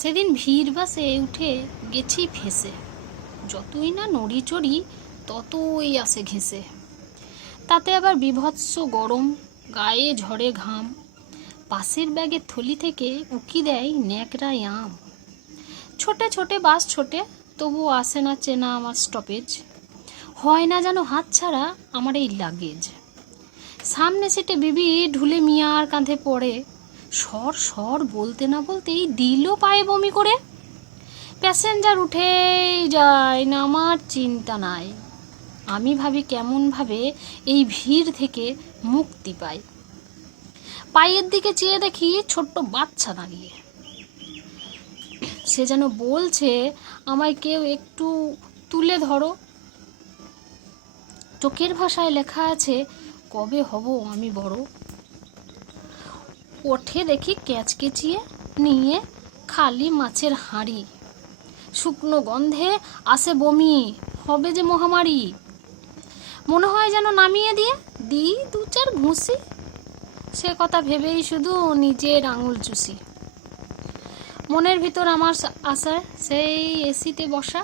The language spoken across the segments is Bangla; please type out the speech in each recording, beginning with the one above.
সেদিন ভিড় বাসে উঠে গেছি ফেঁসে, যতই না নড়ি চড়ি ততই আসে ঘেঁষে। তাতে আবার বীভৎস গরম, গায়ে ঝরে ঘাম, পাশের ব্যাগের থলি থেকে উকি দেয় ন্যাকড়ায় আম। ছোটে ছোটে বাস ছোটে, তবু আসে না চেনা আমার স্টপেজ, হয় না যেন হাত ছাড়া আমার এই লাগেজ। সামনে সিটে বিবি ঢুলে মিয়ার কাঁধে পড়ে, সর সর বলতে না বলতেই দিল পায়ে বমি করে। প্যাসেঞ্জার উঠেই যায় না, আমার চিন্তা নাই। আমি ভাবি কেমনভাবে এই ভিড় থেকে মুক্তি পাই। পায়ের দিকে চেয়ে দেখি ছোট্ট বাচ্চা দাঁড়িয়ে, সে যেন বলছে আমায় কেউ একটু তুলে ধরো। চোখের ভাষায় লেখা আছে কবে হব আমি বড়। ওঠে দেখি ক্যাচকেচিয়ে নিয়ে খালি মাছের হাঁড়ি, শুকনো গন্ধে আসে বমি, হবে যে মহামারী। মনে হয় যেন নামিয়ে দিয়ে দিই দু চার ঘুষি, সে কথা ভেবেই শুধু নিজের আঙুল চুষি। মনের ভিতর আমার আশা সেই এসিতে বসা,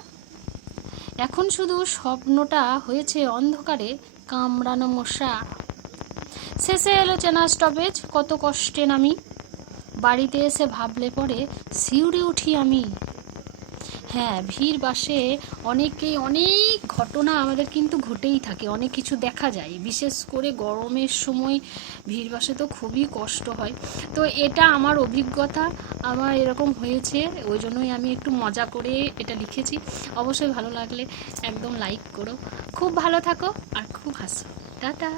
এখন শুধু স্বপ্নটা হয়েছে অন্ধকারে কামড়ানো মশা। শেষে এলো চেনা স্টপেজ, কত কষ্টে নামি, বাড়িতে এসে ভাবলে পরে শিউরে উঠি আমি। হ্যাঁ, ভিড় বাসে অনেক ঘটনা আমাদের কিন্তু ঘটেই থাকে, অনেক কিছু দেখা যায়, বিশেষ করে গরমের সময় ভিড় বাসে তো খুবই কষ্ট হয়। তো এটা আমার অভিজ্ঞতা, আমার এরকম হয়েছে, ওই জন্যই আমি একটু মজা করে এটা লিখেছি। অবশ্যই ভালো লাগলে একদম লাইক করো। খুব ভালো থাকো আর খুব হাসো। টাটা।